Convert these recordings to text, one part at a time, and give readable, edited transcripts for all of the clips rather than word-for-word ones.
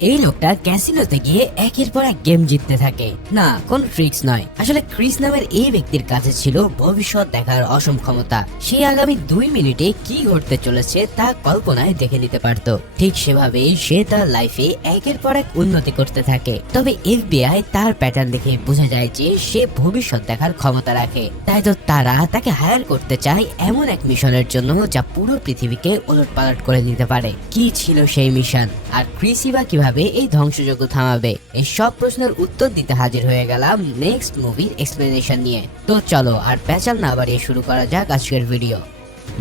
এই লোকটা ক্যাসিনোতে গিয়ে একের পর এক গেম জিততে থাকে। না, কোন ট্রিক্স নয়, আসলে ক্রিস নামের এই ব্যক্তির কাছে ছিল ভবিষ্যৎ দেখার অসম ক্ষমতা। সে আগামী 2 মিনিটে কি ঘটতে চলেছে তা কল্পনায় দেখে নিতে পারত। ঠিক সেভাবেই সে তার লাইফে একের পর এক উন্নতি করতে থাকে। তবে FBI তার প্যাটার্ন দেখে বোঝা যায় যে সে ভবিষ্যৎ দেখার ক্ষমতা রাখে। তাই তো তারা তাকে হায়ার করতে চায় এমন এক মিশনের জন্য যা পুরো পৃথিবীকে ওলটপালট করে দিতে পারে। কি ছিল সেই মিশন, আর ক্রিসই বা কিভাবে এই ধ্বংসযজ্ঞ থামাবে? এই সব প্রশ্নের উত্তর দিতে হাজির হয়ে গেলাম নেক্সট মুভির এক্সপ্লেনেশন নিয়ে। তো চলো আর পেঁচাল না বাড়িয়ে শুরু করা যাক আজকের ভিডিও।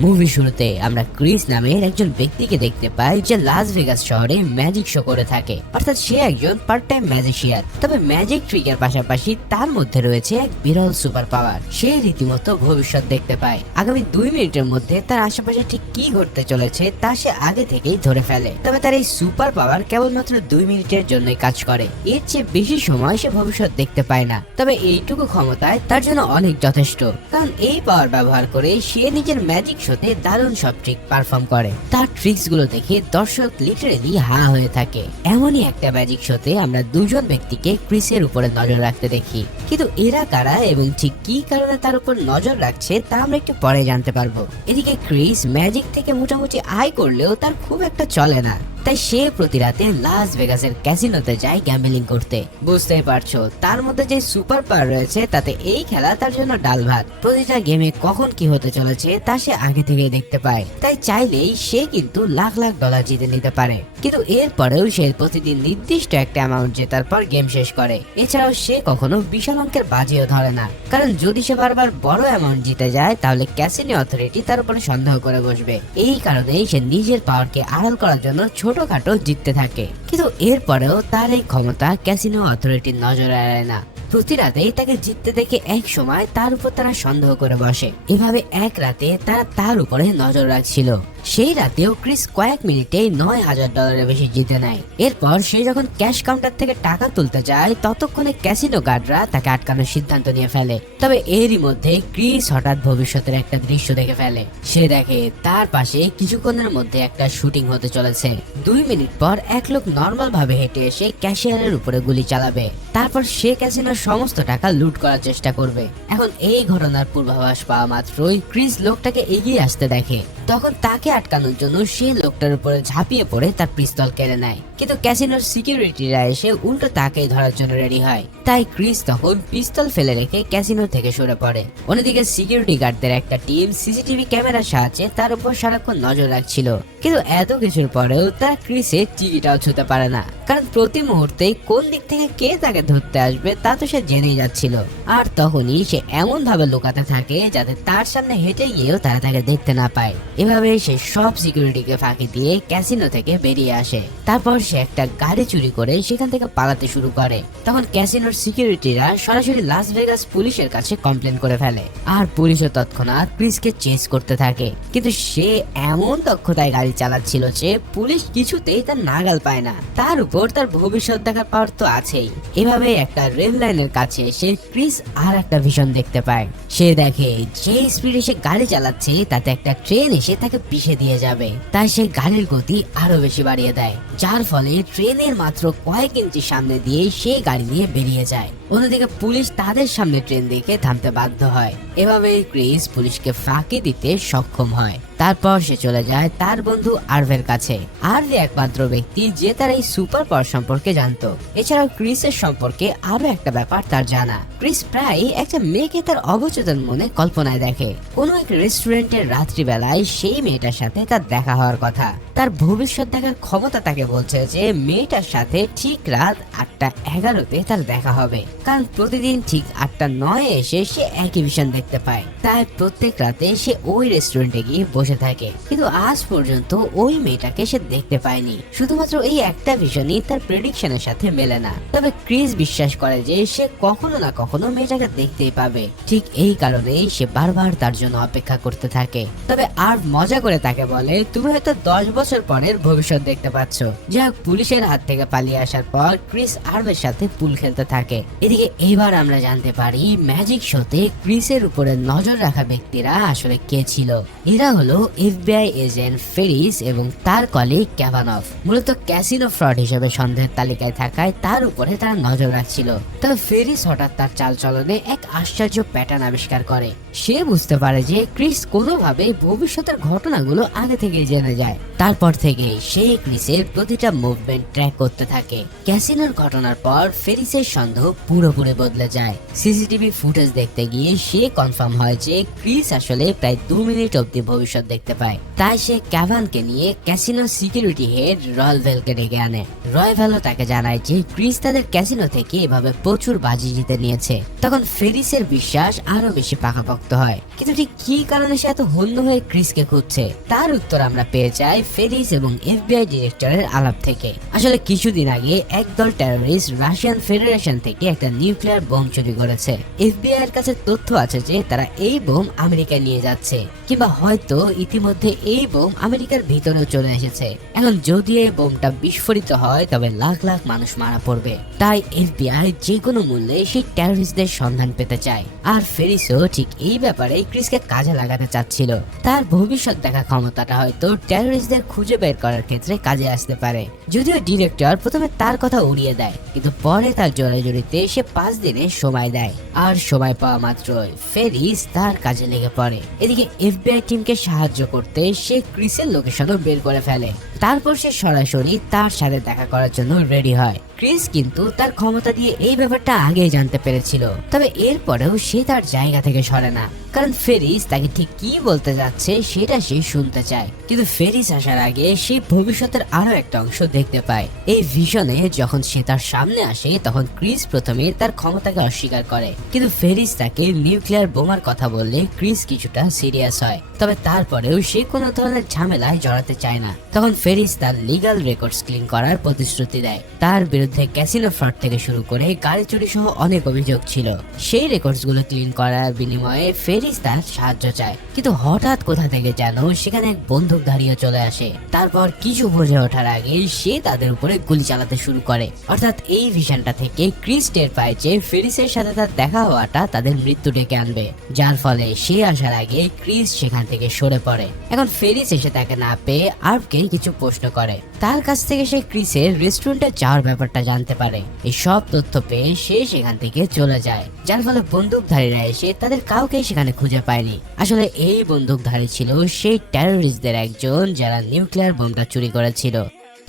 মুভি শুরুতে আমরা ক্রিস নামের একজন ব্যক্তিকে দেখতে পাই যে লাস ভেগাস শহরে ম্যাজিক শো করে থাকে। অর্থাৎ সে একজন পার্ট টাইম ম্যাজিশিয়ান। তবে ম্যাজিক ট্রিকের পাশাপাশি তার মধ্যে রয়েছে এক বিরল সুপার পাওয়ার। সে রীতিমতো ভবিষ্যৎ দেখতে পায়। আগামী 2 মিনিটের মধ্যে তার আশেপাশে ঠিক কি ঘটতে চলেছে তা সে আগে থেকেই ধরে ফেলে। তবে তার এই সুপার পাওয়ার কেবলমাত্র 2 মিনিটের জন্যই কাজ করে। এর চেয়ে বেশি সময় সে ভবিষ্যৎ দেখতে পায় না। তবে এইটুকু ক্ষমতায় তার জন্য অনেক যথেষ্ট, কারণ এই পাওয়ার ব্যবহার করে সে নিজের ম্যাজিক শোতে দারুণ সব ট্রিক পারফর্ম করে। তার ট্রিক্স গুলো দেখে দর্শক লিটারেলি হা হয়ে থাকে। এমনই একটা ম্যাজিক শোতে আমরা দুজন ব্যক্তিকে ক্রিসের উপরে নজর রাখতে দেখি, কিন্তু এরা কারা এবং ঠিক কি কারণে তার উপর নজর রাখছে তা আমরা একটু পরে জানতে পারবো। এদিকে ক্রিস ম্যাজিক থেকে মোটামুটি আয় করলেও তার খুব একটা চলে না। তাই সে প্রতি রাতে লাস ভেগাসের ক্যাসিনোতে যায় গ্যাম্বলিং করতে। বুঝতেই পারছো তার মধ্যে যে সুপার পাওয়ার রয়েছে তাতে এই খেলা তার জন্য ডাল ভাত। প্রতিটা গেমে কখন কি হতে চলেছে তা সে আগে থেকে দেখতে পায়। তাই চাইলেই সে কিন্তু লাখ লাখ ডলার জিতে নিতে পারে। কিন্তু এরপরেও সে প্রতিদিন নির্দিষ্ট একটা অ্যামাউন্ট জেতার পর গেম শেষ করে। এছাড়াও সে কখনো বিশাল অঙ্কের বাজিও ধরে না, কারণ যদি সে বারবার বড় অ্যামাউন্ট জিতে যায় তাহলে ক্যাসিনো অথরিটি তার উপরে সন্দেহ করে বসবে। এই কারণেই সে নিজের পাওয়ারকে আড়াল করার জন্য ছোটখাটো জিততে থাকে। কিন্তু এরপরেও তার এই ক্ষমতা ক্যাসিনো অথরিটির নজরে এড়ায় না। প্রতি রাতেই তাকে জিততে দেখে এক সময় তার উপর তারা সন্দেহ করে বসে। এভাবে এক রাতে তারা তার উপরে নজর রাখছিল। সেই রাতেও ক্রিস কয়েক মিনিটে $9,000 বেশি জিতে নেয়। এরপর সে যখন ক্যাশ কাউন্টার থেকে টাকা তুলতে যায় ততক্ষণে ক্যাসিনো গার্ডরা তাকে আটকানোর সিদ্ধান্ত নিয়ে ফেলে। তবে এরই মধ্যে ক্রিস হঠাৎ ভবিষ্যতের একটা দৃশ্য দেখে ফেলে। সে দেখে তার পাশে কিছুক্ষণের মধ্যে একটা শুটিং হতে চলেছে। 2 মিনিট পর এক লোক নর্মাল ভাবে হেঁটে এসে ক্যাশিয়ারের উপরে গুলি চালাবে। তারপর সে ক্যাসিনোর সমস্ত টাকা লুট করার চেষ্টা করবে। এখন এই ঘটনার পূর্বাভাস পাওয়া মাত্রই ক্রিস লোকটাকে এগিয়ে আসতে দেখে। তখন তাকে আটকানোর জন্য সে লোকটার উপরে ঝাঁপিয়ে পড়ে তার পিস্তল কেড়ে নেয়। কিন্তু ক্যাসিনোর সিকিউরিটিরা এসে উল্টো তাকেই ধরার জন্য রেডি হয়। তাই ক্রিস তখন পিস্তল ফেলে রেখে ক্যাসিনো থেকে সরে পড়ে। অন্যদিকে সিকিউরিটি গার্ডদের একটা টিম সিসিটিভি ক্যামেরার সাহায্যে তার উপর সারাক্ষণ নজর রাখছিল। কিন্তু এত কিছুর পরেও তারা ক্রিসের টিকিটাও ছুঁতে পারে না, কারণ প্রতি মুহূর্তে কোন দিক থেকে কে তাকে ধরতে আসবে তা তো সে জেনেই যাচ্ছিল। আর তখনই সে এমন ভাবে লুকাতে থাকে যাতে তার সামনে হেঁটে গিয়েও তারা তাকে দেখতে না পায়। এভাবে সে সব সিকিউরিটিকে ফাঁকি দিয়ে ক্যাসিনো থেকে বেরিয়ে আসে। তারপর সে একটা গাড়ি চুরি করে সেখান থেকে পালাতে শুরু করে। তখন ক্যাসিনোর সিকিউরিটিরা সরাসরি লাস ভেগাস পুলিশের কাছে কমপ্লেন করে ফেলে। আর পুলিশও তৎক্ষণাৎ ক্রিসকে চেস করতে থাকে। কিন্তু সে এমন দক্ষতায় গাড়ি চালাচ্ছিল যে পুলিশ কিছুতেই তার নাগাল পায় না। তার উপর তার ভবিষ্যৎ দেখার পাওয়ার তো আছেই। এভাবে একটা রেল লাইনের কাছে সে ক্রিস আর একটা ভিশন দেখতে পায়। সে দেখে যে স্পিডে সে গাড়ি চালাচ্ছে তাতে একটা ট্রেন এসে তাকে পিষে দিয়ে যাবে। তাই সে গাড়ির গতি আরো বেশি বাড়িয়ে দেয়, যার ফলে ট্রেনের মাত্র কয়েক ইঞ্চি সামনে দিয়ে সে গাড়ি নিয়ে বেরিয়ে যায়। অন্যদিকে পুলিশ তাদের সামনে ট্রেন দেখে থামতে বাধ্য হয়। এভাবে ক্রিস পুলিশকে ফাঁকি দিতে সক্ষম হয়। তারপর সে চলে যায় তার বন্ধু আরভের কাছে। আরভি একমাত্র ব্যক্তি যে তার এই সুপার পাওয়ার সম্পর্কে জানতো। এছাড়াও ক্রিসের সম্পর্কে আরো একটা ব্যাপার তার জানা। ক্রিস প্রায় একটা মেয়েকে তার অবচেতন মনে কল্পনায় দেখে। কোনো এক রেস্টুরেন্টের রাত্রিবেলায় সেই মেয়েটার সাথে তার দেখা হওয়ার কথা। তার ভবিষ্যৎ দেখার ক্ষমতা তাকে বলছে যে মেয়েটার সাথে ঠিক রাত 8:11 তার দেখা হবে, কারণ প্রতিদিন ঠিক 8:09 এসে সে একই ভিশন দেখতে পায়। তাই প্রত্যেক রাতে সে ওই রেস্টুরেন্টে গিয়ে বসে থাকে। কিন্তু আজ পর্যন্ত ওই মেয়েটাকে সে দেখতে পায়নি। শুধুমাত্র এই একটা ভিশনই তার প্রেডিকশনের সাথে মেলে না। তবে ক্রিস বিশ্বাস করে যে সে কখনো না কখনো মেয়েটাকে দেখতেই পাবে। ঠিক এই কারণেই সে বারবার তার জন্য অপেক্ষা করতে থাকে। তবে আর মজা করে তাকে বলে, তুমি হয়তো 10 বছর পরের ভবিষ্যৎ দেখতে পাচ্ছ। যাক, পুলিশের হাত থেকে পালিয়ে আসার পর ক্রিস আরভের সাথে পুল খেলতে থাকে। এদিকে এবার আমরা জানতে পারি ম্যাজিক শোতে ক্রিসের উপরে নজর রাখা ব্যক্তিরা আসলে কে ছিল। এরা হলো এফবিআই এজেন্ট ফেরিস এবং তার কলিগ ক্যাভানফ। মূলত ক্যাসিনো ফ্রড হিসেবে সন্দেহের তালিকায় থাকায় তার উপরে তারা নজর রাখছিল। তবে ফেরিস হঠাৎ তার চালচলনে এক আশ্চর্য প্যাটার্ন আবিষ্কার করে। সে বুঝতে পারে যে ক্রিস কোনোভাবে ভবিষ্যতের ঘটনাগুলো আগে থেকে জেনে যায়। তারপর থেকে সে ক্রিসের প্রতিটা মুভমেন্ট ট্র্যাক করতে থাকে। ক্যাসিনোর ঘটনার পর ফেরিসের সন্দেহ পুরোপুরি বদলে যায়। সিসিটিভি ফুটেজ দেখতে গিয়ে সে কনফার্ম হয় যে ক্রিস আসলে প্রায় 2 মিনিট অব্দি ভবিষ্যৎ দেখতে পায়। তাই সে ক্যাভানকে নিয়ে ক্যাসিনো সিকিউরিটি হেড রয় ভেলকে ডেকে আনে। রয় ভেলও তাকে জানায় যে ক্রিস তাদের ক্যাসিনো থেকে এভাবে প্রচুর বাজি জিতে নিয়েছে। তখন ফেরিসের বিশ্বাস আরো বেশি পাকাপোক্ত হয়। কিন্তু ঠিক কি কারণে সে এত হন্য হয়ে ক্রিসকে খুঁজছে, তার উত্তর আমরা পেয়ে যাই ফেরিস এবং এফবিআই ডিরেক্টরের আলাপ থেকে। আসলে কিছুদিন আগে একদল টেররিস্ট রাশিয়ান ফেডারেশন থেকে একটা নিউক্লিয়ার বোম চুরি করেছে। এফবিআই এর কাছে তথ্য আছে যে তারা এই বোম আমেরিকায় নিয়ে যাচ্ছে, কিংবা হয়তো ইতিমধ্যে এই বোম আমেরিকার ভিতরেও চলে এসেছে। এখন যদি এই বোমটা বিস্ফোরিত হয় তবে লাখ লাখ মানুষ মারা পড়বে। তাই এফবিআই যে কোনো মূল্যে সেই টেররিস্টদের সন্ধান পেতে চায়। আর ফেরিসও ঠিক এই ব্যাপারে ক্রিসকে কাজে লাগাতে চাচ্ছিল। তার ভবিষ্যৎ দেখা ক্ষমতাটা হয়তো টেররিস্টদের খুঁজে বের করার ক্ষেত্রে কাজে আসতে পারে। যদিও ডিরেক্টর প্রথমে তার কথা উড়িয়ে দেয়, কিন্তু পরে তার জোরাজুরিতে সে 5 দিনের সময় দেয়। আর সময় পাওয়া মাত্রই ফেরিস তার কাজে লেগে পড়ে। এদিকে এফবিআই টিমকে সাহায্য করতে সে ক্রিসের লোকেশনও বের করে ফেলে। তারপর সে সরাসরি তার সাথে দেখা করার জন্য রেডি হয়। ক্রিস কিন্তু তার ক্ষমতা দিয়ে এই ব্যাপারটা আগেই জানতে পেরেছিল। তবে এরপরেও সে তার জায়গা থেকে সরে না, কারণ ফেরিস তাকে ঠিক কি বলতে যাচ্ছে সেটা সে শুনতে চায়। কিন্তু ফেরিস আসার আগে সে ভবিষ্যতের আরো একটা অংশ দেখতে পায়। এই ভিশনে যখন সে তার সামনে আসে তখন ক্রিস প্রথমে তার ক্ষমতাকে অস্বীকার করে, কিন্তু ফেরিস তাকে নিউক্লিয়ার বোমার কথা বললে ক্রিস কিছুটা সিরিয়াস হয়। তবে তারপরেও সে কোনো ধরনের ঝামেলায় জড়াতে চায় না। তখন ফেরিস তার লিগ্যাল রেকর্ডস ক্লিন করার প্রতিশ্রুতি দেয়। তার বিরুদ্ধে ক্যাসিনো ফ্রড থেকে শুরু করে গাড়ি চুরি সহ অনেক অভিযোগ ছিল। সেই রেকর্ডস গুলো ক্লিন করার বিনিময়ে ফেরিস তার সাহায্য চায়। কিন্তু হঠাৎ কোথা থেকে যেন সেখানে এক বন্দুকধারীও চলে আসে। তারপর কিছু বুঝে ওঠার আগে সে তাদের উপরে গুলি চালাতে শুরু করে। অর্থাৎ এই ভিশনটা থেকে ক্রিস টের পায় যে ফেরিসের সাথে তার দেখা হওয়াটা তাদের মৃত্যু ডেকে আনবে, যার ফলে সে আসার আগে ক্রিস সেখান থেকে সরে পড়ে। এখন ফেরিস এসে তাকে না পেয়ে আর্ভকে কিছু প্রশ্ন করে। তার কাছ থেকে সে ক্রিসের রেস্টুরেন্টে যাওয়ার ব্যাপারটা জানতে পারে। এই সব তথ্য পেয়ে সে সেখান থেকে চলে যায়, যার ফলে বন্দুকধারীরা এসে তাদের কাউকে সেখানে খুঁজে পায়নি। আসলে এই বন্দুকধারী ছিল সেই টেররিস্টদের একজন যারা নিউক্লিয়ার বোমটা চুরি করেছিল।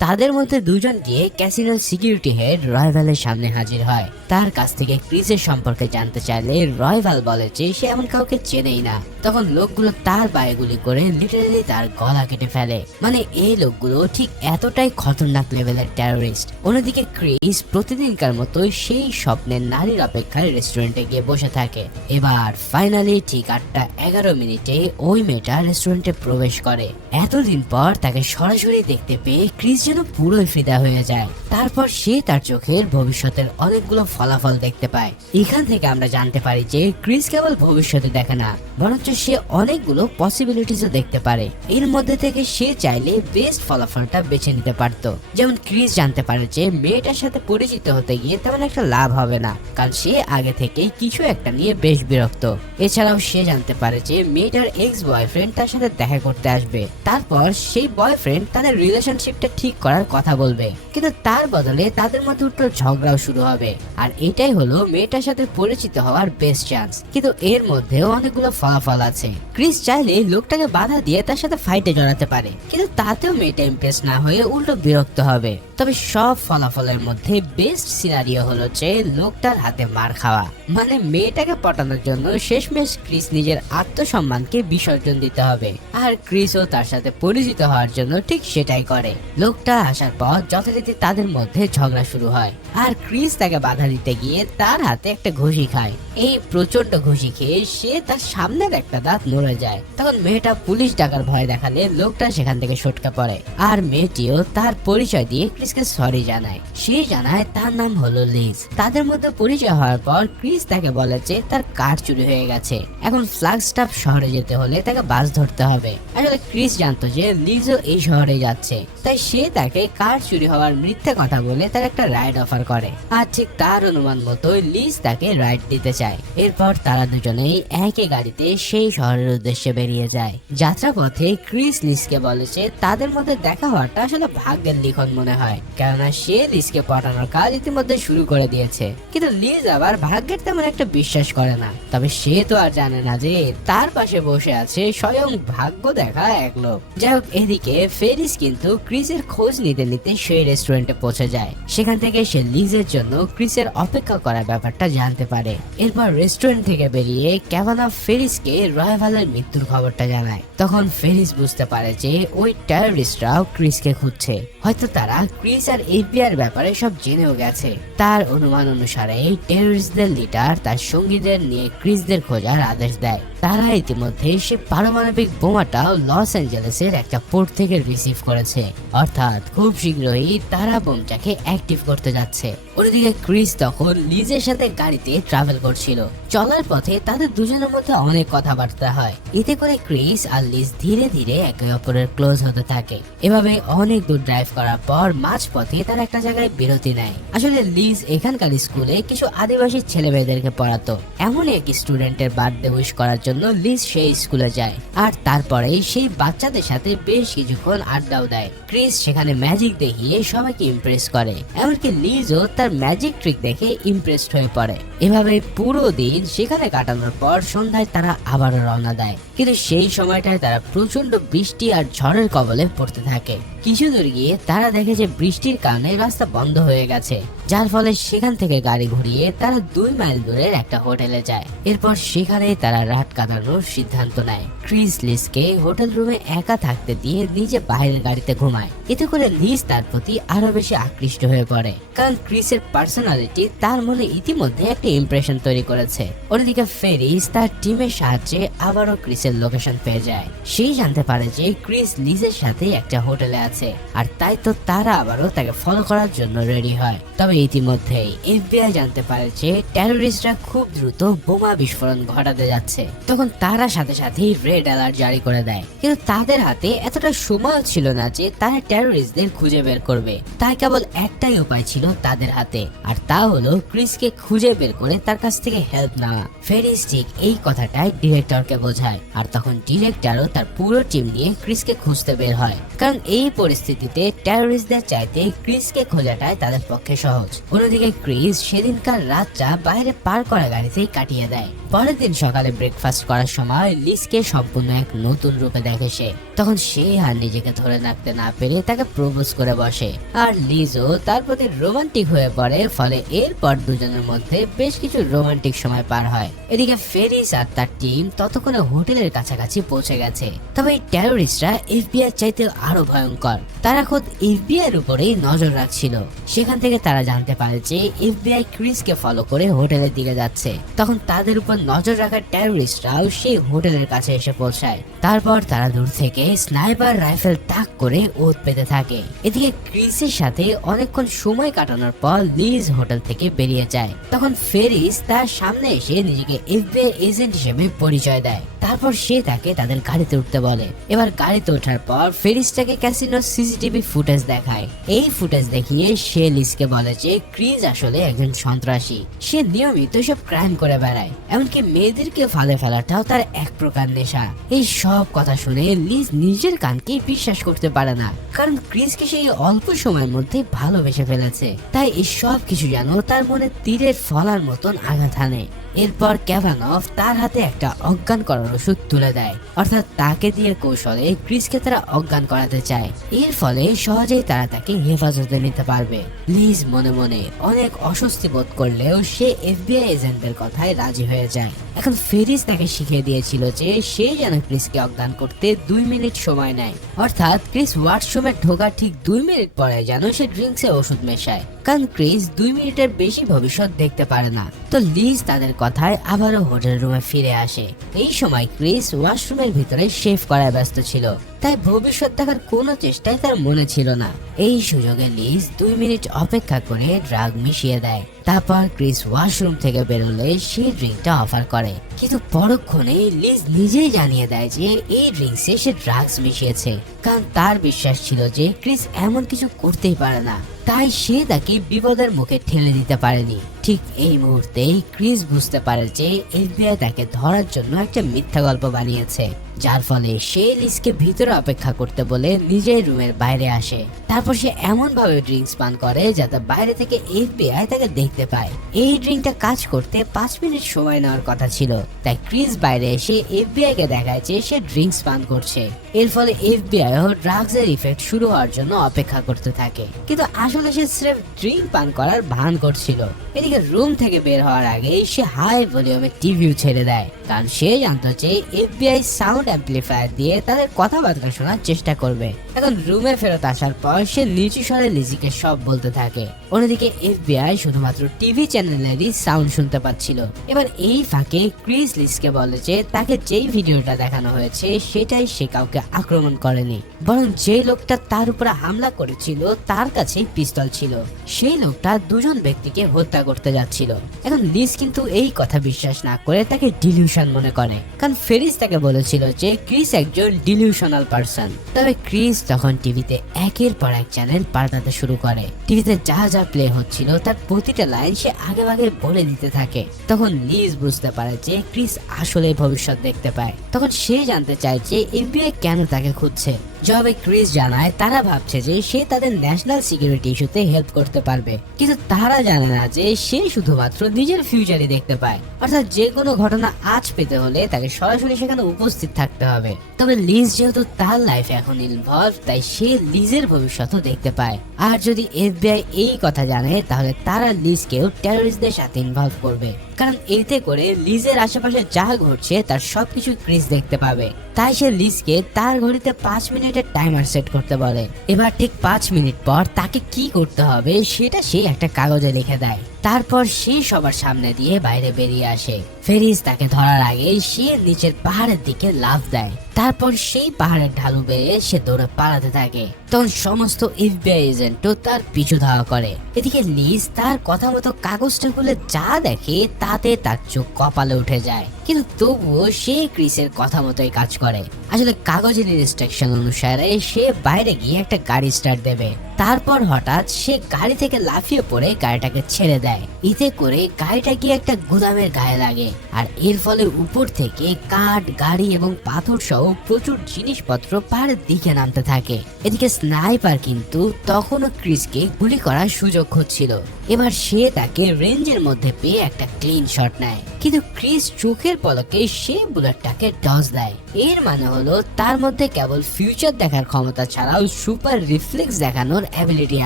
তাদের মধ্যে দুজন গিয়ে ক্যাসিনোর সিকিউরিটি হেড রয়ভ্যালের সামনে হাজির হয়। তার কাছ থেকে ক্রিসের সম্পর্কে জানতে চাইলে রয়ভ্যাল বলে যে সে এমন কাউকে চেনেই না। তখন লোকগুলো তার পায়ে গুলি করে লিটারালি তার গলা কেটে ফেলে। মানে এই লোকগুলো ঠিক এতটাই খতরনাক লেভেলের টেররিস্ট। অন্যদিকে ক্রিস প্রতিদিনকার মতোই সেই স্বপ্নের নারীর অপেক্ষায় রেস্টুরেন্টে গিয়ে বসে থাকে। এবার ফাইনালি ঠিক 8:11 ওই মেয়েটা রেস্টুরেন্টে প্রবেশ করে। এতদিন পর তাকে সরাসরি দেখতে পেয়ে ক্রিস যেন পুরোই ফিদা হয়ে যায়। তারপর সে তার চোখের ভবিষ্যতের অনেকগুলো ফলাফল দেখতে পায়। এখান থেকে আমরা জানতে পারি যে ক্রিস কেবল ভবিষ্যতে দেখে না, বরঞ্চ সে অনেকগুলো পসিবিলিটিসও দেখতে পারে। এর মধ্যে থেকে সে চাইলে বেস্ট ফলাফলটা বেছে নিতে পারত। যেমন ক্রিস জানতে পারে যে মেয়েটার সাথে পরিচিত হতে গিয়ে তেমন একটা লাভ হবে না, কারণ সে আগে থেকে কিছু একটা নিয়ে বেশ বিরক্ত। এছাড়াও সে জানতে পারে যে মেয়েটার এক্স বয়ফ্রেন্ড তার সাথে দেখা করতে আসবে। তারপর সেই বয়ফ্রেন্ড তাদের রিলেশনশিপটা ঠিক করার কথা বলবে, কিন্তু তার বদলে তাদের মধ্যে উল্টো ঝগড়াও শুরু হবে। আর এটাই হলো মেয়েটার সাথে পরিচিত হওয়ার বেস্ট চান্স। কিন্তু এর মধ্যেও অনেকগুলো ফলাফল আছে। ক্রিস চাইলে লোকটাকে বাধা দিয়ে তার সাথে ফাইটে জড়াতে পারে, কিন্তু তাতেও মেয়েটা ইমপ্রেস না হয়ে উল্টো বিরক্ত হবে। তবে সব ফলাফলের মধ্যে বেস্ট সিনারিও হলো যে লোকটার হাতে মার খাওয়া। মানে মেয়েটাকে পটানোর জন্য শেষমেশ ক্রিস নিজের আত্মসম্মানকে বিসর্জন দিতে হবে। আর ক্রিসও তার সাথে পরিচিত হওয়ার জন্য ঠিক সেটাই করে। লোকটা আসার পর যথারীতি তাদের মধ্যে ঝগড়া শুরু হয়। আর ক্রিস তাকে বাধা দিতে গিয়ে তার হাতে একটা ঘুষি খায়। এই প্রচন্ড ঘুষি খেয়ে সে তার সামনের একটা দাঁত নড়ে যায়। তখন মেয়েটা পুলিশ ডাকার ভয় দেখালে লোকটা সেখান থেকে সটকা পড়ে। আর মেয়েটিও তার পরিচয় দিয়ে ক্রিসকে ক্রিসকে সরি জানায়। সে জানায় তার নাম হলো লিজ। তাদের মধ্যে পরিচয় হওয়ার পর ক্রিস তাকে বলে যে তার কার চুরি হয়ে গেছে, এখন ফ্ল্যাগস্টাফ শহরে যেতে হলে তাকে বাস ধরতে হবে। আসলে ক্রিস জানতো যে লিজও এই শহরে যাচ্ছে, তাই সে তাকে কার চুরি হওয়ার মিথ্যে কথা বলে তার একটা রাইড অফার করে। আর ঠিক তার অনুমান মতো লিজ তাকে রাইড দিতে চায়। এরপর তারা দুজনেই একই গাড়িতে সেই শহরের উদ্দেশ্যে বেরিয়ে যায়। যাত্রা পথে ক্রিস লিজকে বলেছে তাদের মধ্যে দেখা হওয়াটা আসলে ভাগ্যের লিখন মনে হয়, কেননা সে লিজকে পটানোর কাজ ইতিমধ্যে শুরু করে দিয়েছে। কিন্তু লিজ আবার ভাগ্যের তেমন একটা বিশ্বাস করে না। তবে সে তো আর জানে না যে তার পাশে বসে আছে স্বয়ং ভাগ্য দেখা এক লোক। যাই হোক, এদিকে ফেরিস কিন্তু ক্রিসের খোঁজ নিতে নিতে সেই রেস্টুরেন্টে পৌঁছে যায়। সেখান থেকে সে লিজের জন্য ক্রিসের অপেক্ষা করার ব্যাপারটা জানতে পারে। এরপর রেস্টুরেন্ট থেকে বেরিয়ে ক্যাভানাফ ফেরিসকে রয়ভালের মৃত্যুর খবরটা জানায়। তখন ফেরিস বুঝতে পারে যে ওই টেররিস্টরাও ক্রিসকে খুঁজছে। হয়তো তারা ক্রিস আর এফবিআই ব্যাপারে সব জেনেও গেছে। তার অনুমান অনুসারে টেররিস্টদের লিডার তার সঙ্গীদের নিয়ে ক্রিসদের খোঁজার আদেশ দেয়। তারা ইতিমধ্যে সে পারমাণবিক বোমাটাও লস অ্যাঞ্জেলেসের একটা পোর্ট থেকে রিসিভ করেছে, অর্থাৎ খুব শীঘ্রই তারা বোমটাকে অ্যাক্টিভ করতে যাচ্ছে। ওদিকে ক্রিস তখন লিজের সাথে গাড়িতে ট্রাভেল করছিল। চলার পথে তাদের দুজনের মধ্যে অনেক কথাবার্তা হয়। এতে করে ক্রিস আর লিজ ধীরে ধীরে একে অপরের ক্লোজ হতে থাকে। এভাবে অনেক দূর ড্রাইভ করার পর মাঝপথে তারা একটা জায়গায় বিরতি নেয়। আসলে লিজ এখানকার স্কুলে কিছু আদিবাসী ছেলে মেয়েদেরকে পড়াতো। এমনই এক স্টুডেন্টের বার্থডে উইশ করার জন্য লিজ সেই স্কুলে যায়, আর তারপরে সেই বাচ্চাদের সাথে বেশ কিছুক্ষণ আড্ডাও দেয়। ক্রিস সেখানে ম্যাজিক দেখিয়ে সবাইকে ইমপ্রেস করে, এমনকি লিজও তার ম্যাজিক ট্রিক দেখে ইমপ্রেসড হয়ে পড়ে। এভাবে পুরো দিন সেখানে কাটানোর পর সন্ধ্যায় তারা আবারও রওনা দেয়। কিন্তু সেই সময়টায় তারা প্রচন্ড বৃষ্টি আর ঝড়ের কবলে পড়তে থাকে। কিছু দূর গিয়ে তারা দেখে যে বৃষ্টির কারণে রাস্তা বন্ধ হয়ে গেছে, যার ফলে সেখান থেকে গাড়ি ঘুরিয়ে তারা 2 মাইল দূরের একটা হোটেলে যায়। এরপর সেখানে তারা রাত কাটানোর সিদ্ধান্ত নেয়। ক্রিস লিজকে হোটেল রুমে একা থাকতে দিয়ে নিজে বাইরের গাড়িতে ঘুমায়। এতে করে লিজ তার প্রতি আরো বেশি আকৃষ্ট হয়ে পড়ে, কারণ ক্রিসের পার্সোনালিটি তার মনে ইতিমধ্যে একটা ইমপ্রেশন তৈরি করেছে। অন্যদিকে ফেরিস তার টিমের সাহায্যে আবারও ক্রিসের লোকেশন পেয়ে যায়। সেই জানতে পারে যে ক্রিস লিজের সাথে একটা হোটেলে আছে, আর তাই তো তারা আবারও তাকে ফলো করার জন্য রেডি হয়। তবে ইতিমধ্যেই এফবিআই জানতে পারে যে টেররিস্টরা খুব দ্রুত বোমা বিস্ফোরণ ঘটাতে যাচ্ছে। তখন তারা সাথে সাথেই রেড অ্যালার্ট জারি করে দেয়। কিন্তু তাদের হাতে এতটা সময় ছিল না যে তারা টেররিস্টদের খুঁজে বের করবে। তাই কেবল একটাই উপায় ছিল তাদের হাতে, আর তা হলো ক্রিসকে খুঁজে বের করে তার কাছ থেকে হেল্প নেওয়া। ফেরিস ঠিক এই কথাটাই ডিরেক্টরকে বোঝায়, আর তখন ডিরেক্টরও তার পুরো টিম নিয়ে ক্রিসকে খুঁজতে বের হয়। কারণ এই পরিস্থিতিতে টেররিস্টদের চাইতে ক্রিসকে খোঁজাটাই তাদের পক্ষে সহজ। অন্যদিকে ক্রিস সেদিনকার রাতটা বাইরে পার করা গাড়িতেই কাটিয়ে দেয়। পরের দিন সকালে ব্রেকফাস্ট করার সময় লিজকে সম্পূর্ণ এক নতুন রূপে দেখে সে। তখন সে আর নিজেকে ধরে রাখতে না পেরে তাকে প্রপোজ করে বসে, আর লিজও তার প্রতি রোমান্টিক হয়ে পড়ে। ফলে এরপর দুজনের মধ্যে বেশ কিছু রোমান্টিক সময় পার হয়। এদিকে ফেরিস আর তার টিম ততক্ষণে হোটেলের কাছাকাছি পৌঁছে গেছে। তবে এই টেররিস্টরা এফবিআই চাইতে আরো ভয়ঙ্কর। তারা খোদ এফবিআই এর উপরেই নজর রাখছিল। সেখান থেকে তারা জানতে পারে যে এফবিআই ক্রিসকে ফলো করে হোটেলের দিকে যাচ্ছে। তখন তাদের উপর নজর রাখা টেররিস্টরাও সেই হোটেলের কাছে এসে পৌঁছায়। তারপর তারা দূর থেকে স্নাইপার রাইফেল তাক করে ওত পেতে থাকে। এদিকে ক্রিসের সাথে অনেকক্ষণ সময় কাটানোর পর লিজ হোটেল থেকে বেরিয়ে যায়। তখন ফেরিস তার সামনে এসে নিজেকে এফবিআই এজেন্ট হিসেবে পরিচয় দেয়। তারপর সে তাকে তাদের গাড়িতে উঠতে বলে। এবার গাড়িতে ওঠার পর ফেরিসটাকে ক্যাসিনোর সিসিটিভি ফুটেজ দেখায়। এই ফুটেজ দেখিয়ে সে লিজকে বলে যে ক্রিস আসলে একজন সন্ত্রাসী। সে নিয়মিত সব ক্রাইম করে বেড়ায়, এমনকি মেয়েদেরকে ফাঁদে ফেলাটাও তার এক প্রকার নেশা। এই সব কথা শুনে লিজ নিজের কানকে বিশ্বাস করতে পারে না, কারণ ক্রিসকে সেই অল্প সময়ের মধ্যে ভালোবেসে ফেলেছে। তাই এই সব কিছু যেন তার মনে তীরের ফলার মতন আঘাত হানে। এরপর ক্যাভানফ তার হাতে একটা অজ্ঞান করার ওষুধ তুলে দেয়, অর্থাৎ তাকে দিয়ে কৌশলে ক্রিসকে তারা অজ্ঞান করাতে চায়। এর ফলে সহজেই তারা তাকে হেফাজতে নিতে পারবে। লিজ মনে মনে অনেক অস্বস্তি বোধ করলেও সে এফবিআই এজেন্টদের কথায় রাজি হয়ে যায়। এখন ফেরিস তাকে শিখিয়ে দিয়েছিল যে সে যেন ক্রিসকে অজ্ঞান করতে 2 মিনিট সময় নেয়, অর্থাৎ ক্রিস ওয়াশরুমে ঢোকার ঠিক 2 মিনিট পরে যেন সে ড্রিঙ্কসে ওষুধ মেশায়, কারণ ক্রিস 2 মিনিটের বেশি ভবিষ্যৎ দেখতে পারে না। তো লিজ তাদের কথায় আবারও হোটেল রুমে ফিরে আসে। এই সময় ক্রিস ওয়াশরুমের ভিতরে শেভ করায় ব্যস্ত ছিল। তাই ভবিষ্যৎ দেখার কোনো চেষ্টাই তার মনে ছিল না। এই সুযোগে লিজ 2 মিনিট অপেক্ষা করে ড্রাগ মিশিয়ে দেয়। তারপর ক্রিস ওয়াশরুম থেকে বেরোলে সে ড্রিঙ্কটা অফার করে, কিন্তু পরক্ষণে লিজ নিজেই জানিয়ে দেয় যে এই ড্রিঙ্কসে সে ড্রাগস মিশিয়েছে, কারণ তার বিশ্বাস ছিল যে ক্রিস এমন কিছু করতেই পারে না, তাই সে তাকে বিপদের মুখে ঠেলে দিতে পারেনি। ঠিক এই মুহূর্তেই ক্রিস বুঝতে পারে যে এফবিআই তাকে ধরার জন্য একটা মিথ্যা গল্প বানিয়েছে, যার ফলে সে লিজকে ভিতরে অপেক্ষা করতে বলে নিজের রুমের বাইরে আসে। তারপর সে এমন ভাবে ড্রিঙ্কস পান করে যাতে বাইরে থেকে এফবিআই তাকে দেখতে পায়। এই ড্রিঙ্কটা কাজ করতে 5 মিনিট সময় নেওয়ার কথা ছিল, তাই ক্রিস বাইরে এসে এফবিআই কে দেখায় যে সে ড্রিঙ্কস পান করছে। এর ফলে এফবিআই ও ড্রাগস এর ইফেক্ট শুরু হওয়ার জন্য অপেক্ষা করতে থাকে, কিন্তু আসলে সে স্রেফ ড্রিঙ্ক পান করার ভান করছিল। এদিকে রুম থেকে বের হওয়ার আগে সে হাই ভলিউমে টিভিও ছেড়ে দেয়, কারণ সে জানতো যে এফবিআই সাউন্ড অ্যাম্পলিফায়ার দিয়ে তাদের কথাবার্তা শোনার চেষ্টা করবে। এখন রুমে ফেরত আসার পর সে নিচু স্বরে লিজিকে সব বলতে থাকে। অন্যদিকে এফবিআই শুধুমাত্র টিভি চ্যানেলেরই সাউন্ড শুনতে পাচ্ছিল। এবার এই ফাঁকে ক্রিস লিজকে বলে যে তাকে যেই ভিডিওটা দেখানো হয়েছে সেটাই সে কাউকে আক্রমণ করেনি, বরং যে লোকটা তার উপরে হামলা করেছিল তার কাছেই পিস্তল ছিল। সেই লোকটা 2জন ব্যক্তিকে হত্যা করতে যাচ্ছিল। এখন লিজ কিন্তু এই কথা বিশ্বাস না করে তাকে ডিলিউশন মনে করে, কারণ ফেরিস তাকে বলেছিল যে ক্রিস একজন ডিলিউশনাল পারসন। তবে ক্রিস তখন টিভিতে একের পর এক চ্যানেল পাল্টাতে শুরু করে। টিভিতে যা যা প্লে হচ্ছিল তার প্রতিটা লাইন সে আগে ভাগে বলে দিতে থাকে। তখন লিজ বুঝতে পারে যে ক্রিস আসলে ভবিষ্যৎ দেখতে পায়। তখন সে জানতে চায় যে এফবিআই কেন তাকে খুঁজছে। জবাবে ক্রিস জানায় তারা ভাবছে যে সে তাদের ন্যাশনাল সিকিউরিটি ইস্যুতে হেল্প করতে পারবে, কিন্তু তারা জানে না যে সে শুধুমাত্র নিজের ফিউচারই দেখতে পায়, অর্থাৎ যে কোনো ঘটনা আজ পেতে হলে তাকে সরাসরি সেখানে উপস্থিত থাকতে হবে। তবে লিজ যেহেতু তার লাইফে এখন ইনভলভ, তাই সে লিজের ভবিষ্যৎও দেখতে পায়। আর যদি এফবিআই এই কথা জানে তাহলে তারা লিজকেও টেররিস্টদের সাথে ইনভলভ করবে, কারণ এতে করে লিজের আশেপাশে যা ঘটছে তার সবকিছু ক্রিস দেখতে পাবে। তাই সে লিজকে তার ঘড়িতে 5 মিনিটের টাইমার সেট করতে বলে। এবার ঠিক 5 মিনিট পর তাকে কি করতে হবে সেটা সে একটা কাগজে লিখে দেয়। তারপর সে সবার সামনে দিয়ে বাইরে বেরিয়ে আসে। ফেরিস তাকে ধরার আগে সে নিচের পাহাড়ের দিকে লাফ দেয়। তারপর সেই পাহাড়ের ঢালু বেয়ে সে দৌড়ে পালাতে থাকে। তখন সমস্ত এফবিআই এজেন্টও তার পিছু ধাওয়া করে। এদিকে লিজ তার কথা মতো কাগজটা খুলে যা দেখে তাতে তার চোখ কপালে উঠে যায়, কিন্তু তবুও সে ক্রিসের কথা মতোই কাজ করে। আসলে কাগজের ইনস্ট্রাকশন অনুসারে সে বাইরে গিয়ে একটা গাড়ি স্টার্ট দেবে। তারপর হঠাৎ সে গাড়ি থেকে লাফিয়ে পড়ে গাড়িটাকে ছেড়ে দেয়। এতে করে গাড়িটা গিয়ে একটা গুদামের গায়ে লাগে, আর এর ফলে উপর থেকে কাঠ, গাড়ি এবং পাথর সহ প্রচুর জিনিসপত্র পাহাড়ের দিকে নামতে থাকে। এদিকে স্নাইপার কিন্তু তখনও ক্রিসকে গুলি করার সুযোগ খুঁজছিল। এবার সে তাকে রেঞ্জের মধ্যে পেয়ে একটা ক্লিন শট নেয়, কিন্তু ক্রিস চোখের পলকে সে বুলেটটাকে ডজ দেয়। এর মানে হলো তার মধ্যে কেবল ফিউচার দেখার ক্ষমতা ছাড়াও সুপার রিফ্লেক্স দেখানোর অ্যাবিলিটি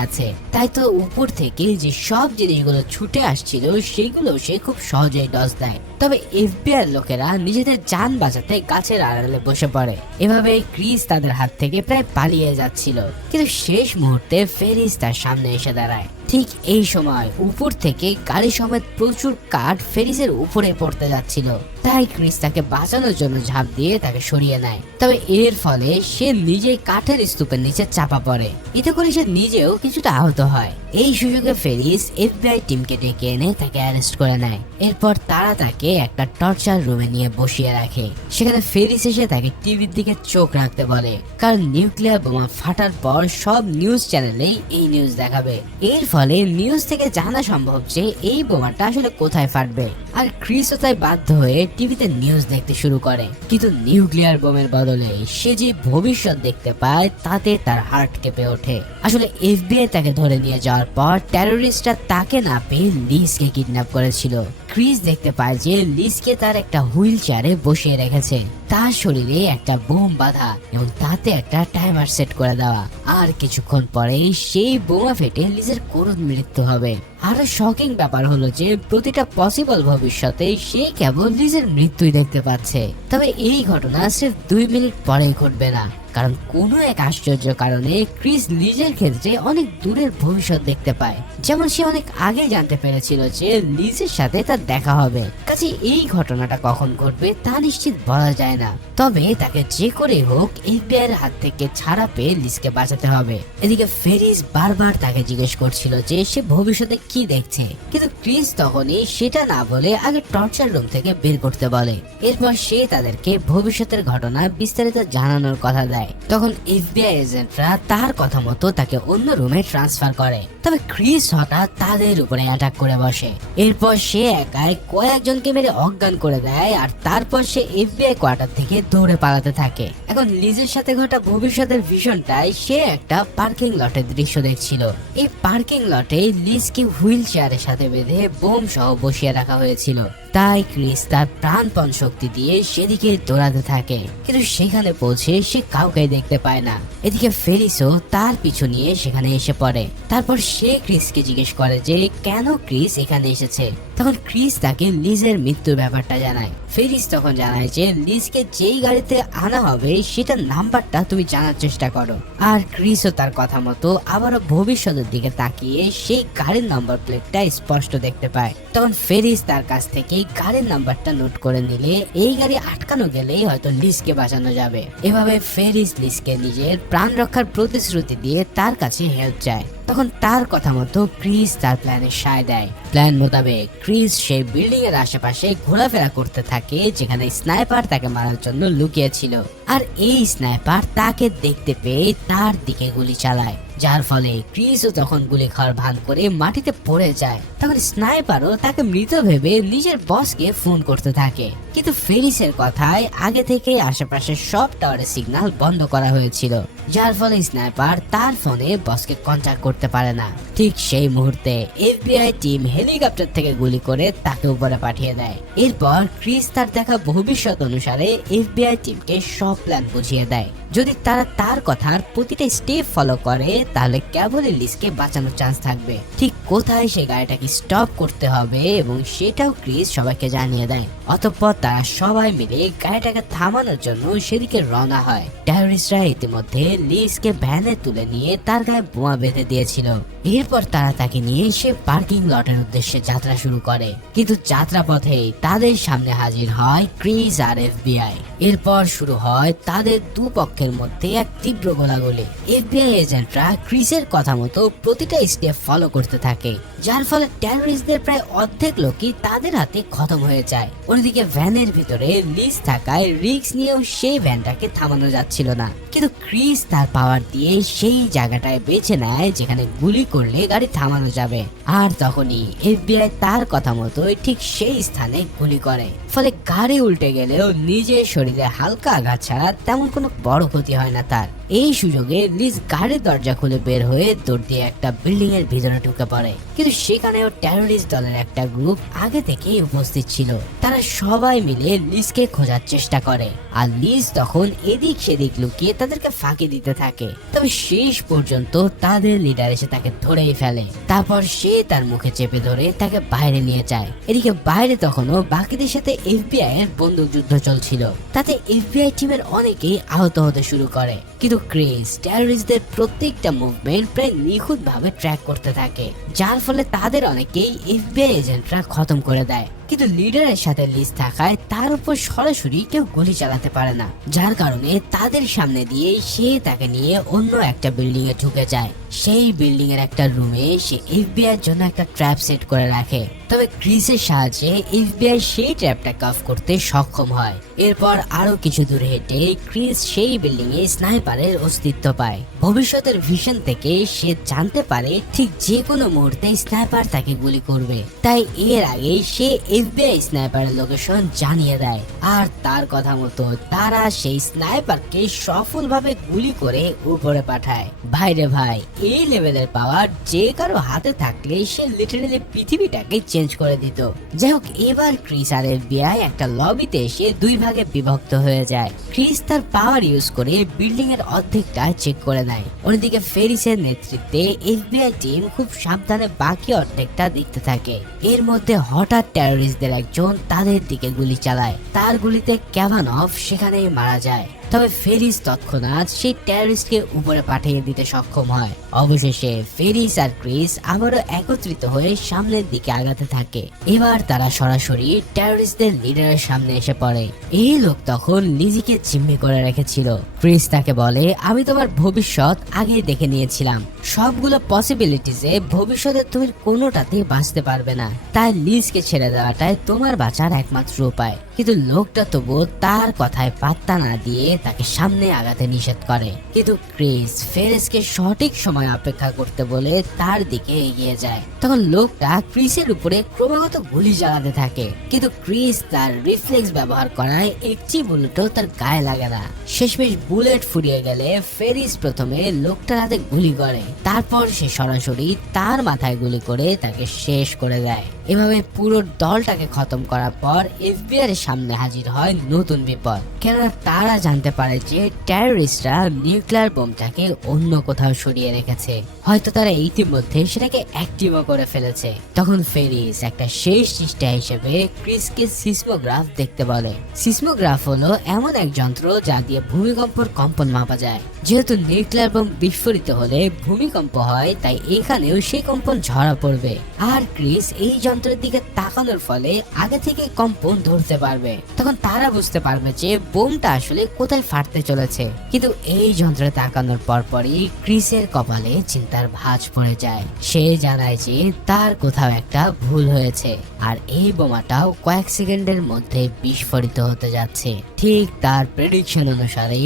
আছে। তাই তো উপর থেকে যে সব জিনিসগুলো ছুটে আসছিল সেগুলো সে খুব সহজেই ডজ দেয়। তবে এফবিআই লোকেরা নিজেদের জান বাঁচাতে গাছের আড়ালে বসে পড়ে। এভাবে ক্রিস তাদের হাত থেকে প্রায় পালিয়ে যাচ্ছিল, কিন্তু শেষ মুহূর্তে ফেরিস তার সামনে এসে দাঁড়ায়। ঠিক এই সময় উপর থেকে গাড়ি সমেত প্রচুর কাঠ ফেরিসের উপরে পড়তে যাচ্ছিল, তাই ক্রিস তাকে বাঁচানোর জন্য ঝাঁপ দিয়ে তাকে সরিয়ে নেয়। তবে এর ফলে সে নিজে কাঠের স্তূপের নিচে চাপা পড়ে। এতে করে সে নিজেও কিছুটা আহত হয়। এই সুযোগে ফেরিস এফবিআই টিমকে ডেকে এনে তাকে অ্যারেস্ট করে নেয়। এরপর তারা তাকে একটা টর্চার রুমে নিয়ে বসিয়ে রাখে। সেখানে ফেরিস এসে তাকে টিভির দিকে চোখ রাখতে বলে, কারণ নিউক্লিয়ার বোমা ফাটার পর সব নিউজ চ্যানেলেই এই নিউজ দেখাবে। এর ফলে নিউজ থেকে জানা সম্ভব যে এই বোমাটা আসলে কোথায় ফাটবে। আর ক্রিসও তাই বাধ্য হয়ে টিভিতে নিউজ দেখতে শুরু করে, কিন্তু নিউক্লিয়ার বোমের বদলে সে যে ভবিষ্যৎ দেখতে পায় তাতে তার হার্ট কেঁপে ওঠে। আসলে এফবিআই তাকে ধরে নিয়ে যাওয়ার পর টেররিস্টরা তাকে না পেয়ে লিজকে কিডন্যাপ করেছিল। ক্রিস দেখতে পায় যে লিজকে তার একটা হুইল চেয়ারে বসিয়ে রেখেছে, তার শরীরে একটা বোম বাঁধা এবং তাতে একটা টাইমার সেট করে দেওয়া। আর কিছুক্ষণ পরেই সেই বোমা ফেটে লিজের করুণ মৃত্যু হবে। আরো শকিং ব্যাপার হলো যে প্রতিটা পসিবল ভবিষ্যতে সে কেবল লিজের মৃত্যুই দেখতে পাচ্ছে। তবে এই ঘটনা সির্ফ 2 মিনিট পরেই ঘটবে না, কারণ কোনো এক আশ্চর্য কারণে ক্রিস লিজের ক্ষেত্রে অনেক দূরের ভবিষ্যৎ দেখতে পায়। যেমন সে অনেক আগে জানতে পেরেছিল যে লিজের সাথে তার দেখা হবে, কাজে এই ঘটনাটা কখন ঘটবে তা নিশ্চিত বলা যায় না। না, তবে তাকে যে করে হোক এফবিআই এর হাত থেকে ছাড়া পেয়ে লিজকে বাঁচাতে হবে। এদিকে ফেরিস বারবার তাকে জিজ্ঞেস করছিল যে সে ভবিষ্যতে কি দেখছে, কিন্তু ক্রিস তখনই সেটা না বলে আগে টর্চার রুম থেকে বের করতে বলে। এরপর সে তাদেরকে ভবিষ্যতের ঘটনা বিস্তারিত জানানোর কথা দেয়। তখন এফবিআই এজেন্টরা তার কথা মতো তাকে অন্য রুমে ট্রান্সফার করে, তবে ক্রিস হঠাৎ তাদের উপরে অ্যাটাক করে বসে। এরপর সে একাই কয়েকজনকে মেরে অজ্ঞান করে দেয়, আর তারপর সে এফবিআই কোয়ার্টার থেকে দৌড়ে পালাতে থাকে। এখন লিজের সাথে ঘটা ভবিষ্যতের ভিশনটাই সে একটা পার্কিং লটের দৃশ্য দেখছিল। এই পার্কিং লটে লিজকে হুইল চেয়ারের সাথে বেঁধে বোম সহ বসিয়ে রাখা হয়েছিল। তাই ক্রিস তার প্রাণপণ শক্তি দিয়ে সেদিকে দৌড়াতে থাকে, কিন্তু সেখানে পৌঁছে সে কাউকে দেখতে পায় না। এদিকে ফেরিসও তার পিছু নিয়ে সেখানে এসে পড়ে। তারপর সে ক্রিসকে জিজ্ঞেস করে যে কেন ক্রিস এখানে এসেছে। তখন ক্রিস তাকে লিজের মৃত্যুর ব্যাপারটা জানায়। ফেরিস তখন জানায় যে লিজকে যেই গাড়িতে আনা হবে সেটার নাম্বারটা তুমি জানার চেষ্টা করো। আর ক্রিসও তার কথা মতো আবারও ভবিষ্যতের দিকে তাকিয়ে সেই গাড়ির নাম্বার প্লেটটা স্পষ্ট দেখতে পায়। তখন ফেরিস তার কাছ থেকে গাড়ির নাম্বারটা নোট করে নিলে এই গাড়ি আটকানো গেলেই হয়তো লিজকে বাঁচানো যাবে। এভাবে ফেরিস লিজকে নিজের প্রাণ রক্ষার প্রতিশ্রুতি দিয়ে তার কাছে হেল্প চায়। তখন তার কথা মতো ক্রিস তার প্ল্যানে সায় দেয়। প্ল্যান মোতাবেক ক্রিস সেই বিল্ডিং এর আশেপাশে ঘোরাফেরা করতে থাকে যেখানে স্নাইপার তাকে মারার জন্য লুকিয়েছিল, আর এই স্নাইপার তাকে দেখতে পেয়ে তার দিকে গুলি চালায়, যার ফলে ক্রিসও তখন গুলি খাওয়ার ভান করে মাটিতে পড়ে যায়। তখন স্নাইপারও তাকে মৃত ভেবে নিজের বসকে ফোন করতে থাকে, কিন্তু ফেরিসের কথায় আগে থেকে আশেপাশের সব টাওয়ারের সিগন্যাল বন্ধ করা হয়েছিল, যার ফলে স্নাইপার তার ফোনে বসকে কন্ট্যাক্ট করতে পারে না। ঠিক সেই মুহূর্তে এফবিআই টিম হেলিকপ্টার থেকে গুলি করে তাকে উপরে পাঠিয়ে দেয়। এরপর ক্রিস তার দেখা ভবিষ্যৎ অনুসারে এফবিআই টিমকে সব প্ল্যান বুঝিয়ে দেয়। যদি তারা তার কথার প্রতিটা স্টেপ ফলো করে তাহলে কেবলই লিজকে বাঁচানোর চান্স থাকবে। ঠিক কোথায় সেই গাড়িটাকে স্টপ করতে হবে এবং সেটাও ক্রিস সবাইকে জানিয়ে দেয়। অতঃপর তারা সবাই মিলে গাড়িটাকে থামানোর জন্য সেদিকে রওনা হয়। টেররিস্টরা ইতিমধ্যে লিজকে ভ্যানে তুলে নিয়ে তার গায়ে বোমা বেঁধে দিয়েছিল। এরপর তারা তাকে নিয়ে সে পার্কিং লটের উদ্দেশ্যে যাত্রা শুরু করে, কিন্তু যাত্রা পথেই তাদের সামনে হাজির হয় ক্রিস আর এফবিআই। এরপর শুরু হয় তাদের দুপক্ষের মধ্যে এক তীব্র গোলাগুলি। এফবিআই এজেন্টরা ক্রিসের কথা মতো প্রতিটা স্টেপ ফলো করতে থাকে, যার ফলে টেররিস্টদের প্রায় অর্ধেক লোকই তাদের হাতে খতম হয়ে যায়। অন্যদিকে ভ্যানের ভিতরে লিজ থাকায় রিস্ক নিয়েও সেই ভ্যানটাকে থামানো যাচ্ছিল না, কিন্তু ক্রিস তার পাওয়ার দিয়ে সেই জায়গাটায় বেছে নেয় যেখানে গুলি করলে গাড়ি থামানো যাবে। আর তখনই এফবিআই তার কথা মতোই ঠিক সেই স্থানে গুলি করে, ফলে গাড়ি উল্টে গেলেও নিজের শরীরে হালকা আঘাত ছাড়া তেমন কোনো বড় ক্ষতি হয় না তার। এই সুযোগে লিজ গাড়ির দরজা খুলে বের হয়ে দৌড় দিয়ে একটা বিল্ডিং এর ভিতরে ঢুকে পড়ে, কিন্তু সেখানেও টেররিস্ট দলের একটা গ্রুপ আগে থেকেই উপস্থিত ছিল। তারা সবাই মিলে লিজকে খোঁজার চেষ্টা করে, আর লিজ তখন এদিক সেদিক লুকিয়ে তাদেরকে ফাঁকি দিতে থাকে। তবে শেষ পর্যন্ত তাদের লিডার এসে তাকে ধরেই ফেলে। তারপর সে তার মুখে চেপে ধরে তাকে বাইরে নিয়ে যায়। এদিকে বাইরে তখনও বাকিদের সাথে এফবিআই এর বন্দুক যুদ্ধ চলছিল, তাতে এফবিআই টিমের অনেকেই আহত হতে শুরু করে। কিন্তু ক্রিস টেররিস্টদের প্রত্যেকটা মুভমেন্ট প্রায় নিখুঁত ভাবে ট্র্যাক করতে থাকে, যার ফলে তাদের অনেকেই এফবিআই এজেন্টরা খতম করে দেয়। কিন্তু লিডারের সাথে লিজ থাকায় তার উপর সরাসরি কেউ গুলি চালাতে পারে না, যার কারণে তাদের সামনে দিয়ে সে তাকে নিয়ে অন্য একটা বিল্ডিং এ ঢুকে যায়। সেই বিল্ডিং এর একটা রুমে সে এফবিআই এর জন্য একটা ট্র্যাপ সেট করে রাখে, তবে ক্রিসের সাহায্যে এফবিআই সেই ট্র্যাপটাকে অফ করতে সক্ষম হয়। এরপর আরো কিছু দূর হেঁটে ক্রিস সেই বিল্ডিং এ স্নাইপারের অস্তিত্ব পায়। ভবিষ্যতের ভিশন থেকে সে জানতে পারে ঠিক যে কোনো মুহূর্তে স্নাইপার তাকে গুলি করবে, তাই এর আগে সে এফবিআই স্নাইপারের লোকেশন জানিয়ে দেয়। আর তার কথা মতো তারা সেই স্নাইপারকে সফলভাবে গুলি করে উপরে পাঠায়। ভাইরে ভাই, এই লেভেলের পাওয়ার যে কারো হাতে থাকলে সে লিটারালি পৃথিবীটাকে চেঞ্জ করে দিত। যাই হোক, এবার ক্রিস আর এফবিআই একটা লবিতে এসে দুই ভাগে বিভক্ত হয়ে যায়। ক্রিস তার পাওয়ার ইউজ করে বিল্ডিং এর অর্ধেকটা চেক করে নেয়, অন্যদিকে ফেরিসের নেতৃত্বে এফবিআই টিম খুব সাবধানে বাকি অর্ধেকটা দেখতে থাকে। এর মধ্যে হঠাৎ টেররিস্টদের একজন তাদের দিকে গুলি চালায়, তার গুলিতে ক্যাভানফ সেখানেই মারা যায়। তবে ফেরিস তৎক্ষণাৎ সেই টেররিস্টকে উপরে পাঠিয়ে দিতে সক্ষম হয়। অবশেষে ফেরিস আর ক্রিস আবারও একত্রিত হয়ে সামনের দিকে আগাতে থাকে। এবার তারা সরাসরি টেররিস্টদের লিডারের সামনে এসে পড়ে। এই লোক তখন নিজেকে জিম্মি করে রেখেছিল। ক্রিস তাকে বলে, আমি তোমার ভবিষ্যৎ আগেই দেখে নিয়েছিলাম, সবগুলো পসিবিলিটিসে ভবিষ্যতে তুমি কোনোটাতেই বাঁচতে পারবে না, তাই লিজকে ছেড়ে দেওয়াটাই তোমার বাঁচার একমাত্র উপায়। কিন্তু লোকটা তবুও তার কথায় পাত্তা না দিয়ে তাকে সামনে আগাতে নিষেধ করে। কিন্তু ক্রিস ফেরিসকে সঠিক সময় অপেক্ষা করতে বলে তার দিকে এগিয়ে যায়। তখন লোকটা ক্রিসের উপরে ক্রমাগত গুলি চালাতে থাকে, কিন্তু ক্রিস তার রিফ্লেক্স ব্যবহার করায় একটি বুলেটও তার গায়ে লাগে না। শেষমেশ বুলেট ফুরিয়ে গেলে ফেরিস প্রথমে লোকটার হাতে গুলি করে, তারপর সে সরাসরি তার মাথায় গুলি করে তাকে শেষ করে দেয়। এভাবে পুরো দলটাকে খতম করার পর এফবিআই এর সামনে হাজির হয় নতুন বিপদ। কেননা তারা জানতে পারে যে টেররিস্টরা নিউক্লিয়ার বোমটাকে অন্য কোথাও সরিয়ে রেখেছে, হয়তো তারা ইতিমধ্যে সেটাকে অ্যাক্টিভও করে ফেলেছে। তখন ফেরিস একটা শেষ চেষ্টা হিসেবে ক্রিসকে সিসমোগ্রাফ দেখতে বলে। সিসমোগ্রাফ হলো এমন এক যন্ত্র যা দিয়ে ভূমিকম্পের কম্পন মাপা যায়। যেহেতু নিউক্লিয়ার বোম বিস্ফোরিত হলে ভূমিকম্প হয়, তাই এখানেও সেই কম্পন ঝরা পড়বে। আর ক্রিস এই যন্ত্রের দিকে তাকানোর ফলে আগে থেকে কম্পন ধরতে পারবে। তখন তারা বুঝতে পারবে যে বোমটা আসলে কোথায় ফাটতে চলেছে। কিন্তু এই যন্ত্রে তাকানোর পরপরই ক্রিসের কপালে চিন্তার ভাঁজ পড়ে যায়। সে জানায় যে তার কোথাও একটা ভুল হয়েছে, আর এই বোমাটাও কয়েক সেকেন্ডের মধ্যে বিস্ফোরিত হতে যাচ্ছে। ঠিক তার প্রেডিকশন অনুসারে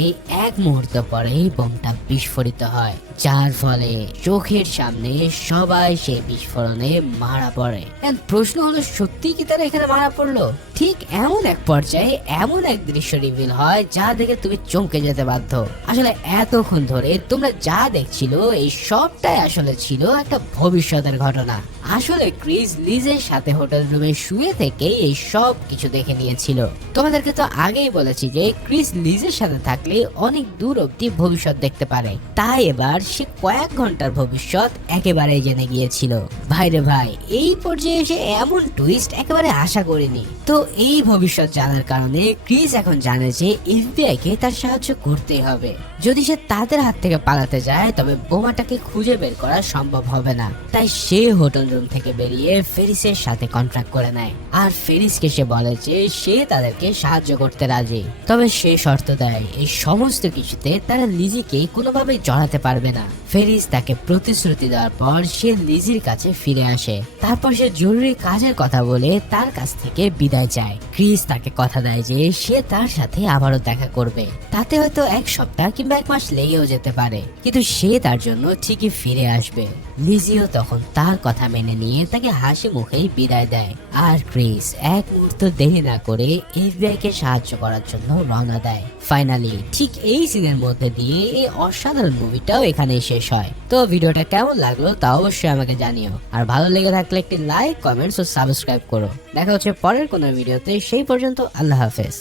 এক মুহূর্ত পরেই বোমটা বিস্ফোরিত হয়, যার ফলে চোখের সামনে সবাই সেই বিস্ফোরণে মারা পড়ে। প্রশ্ন হলো, সত্যি কি তারা এখানে মারা পড়লো? ঠিক এমন এক পর্যায়ে এমন এক দৃশ্য রিভিল হয় যা দেখে তুমি চমকে যেতে বাধ্য। আসলে এতক্ষণ ধরে তোমরা যা দেখছিল এই সবটাই আসলে ছিল একটা ভবিষ্যতের ঘটনা। আসলে ক্রিস লিজের সাথে হোটেল রুমে শুয়ে থেকে এই সব কিছু দেখে নিয়েছিল। তোমাদেরকে তো আগেই বলেছি যে ক্রিস লিজের সাথে থাকলে অনেক দূর অব্দি ভবিষ্যৎ দেখতে পারে, তাই এবার সে কয়েক ঘন্টার ভবিষ্যৎ একেবারে জেনে গিয়েছিল। ভাইরে ভাই, এই পর্যায়ে এসে এমন টুইস্ট একেবারে আশা করিনি। তো এই ভবিষ্যৎ জানার কারণে ক্রিস এখন জানে যে এফবিআই কে তার সাহায্য করতেই হবে। যদি সে তাদের হাত থেকে পালাতে যায় তবে বোমাটাকে খুঁজে বের করা সম্ভব হবে না। তাই সে হোটেল রুম থেকে বেরিয়ে ফেরিসের সাথে কন্ট্রাক্ট করে নেয়। আর ফেরিসকে সে বলে যে সে তাদেরকে সাহায্য করতে রাজি, তবে সে শর্ত দেয় এই সমস্ত কিছুতে তারা লিজিকে কোনোভাবে জড়াতে পারবে না। ফেরিস তাকে প্রতিশ্রুতি দেওয়ার পর সে লিজির কাছে ফিরে আসে। তারপর সে জরুরি কাজের কথা বলে তার কাছ থেকে বিদায় চায়। ক্রিস তাকে কথা দেয় যে সে তার সাথে আবারও দেখা করবে, তাতে হয়তো এক সপ্তাহ কিংবা এক মাস লেগেও যেতে পারে, কিন্তু সে তার জন্য ঠিকই ফিরে আসবে। লিজিও তখন তার কথা মেনে নিয়ে তাকে হাসি মুখেই বিদায় দেয়। আর ক্রিস এক মুহূর্ত দেরি না করে এফবিআই কে সাহায্য করার জন্য রওনা দেয়। ফাইনালি ঠিক এই সিনের মধ্যে দিয়ে এই অসাধারণ মুভিটাও এখানে শেষ হয়। তো ভিডিওটা কেমন লাগলো তা অবশ্যই আমাকে জানিও, আর ভালো লেগে থাকলে একটি লাইক, কমেন্টস ও সাবস্ক্রাইব করো। দেখা হচ্ছে পরের কোনো ভিডিওতে, সেই পর্যন্ত আল্লাহ হাফেজ।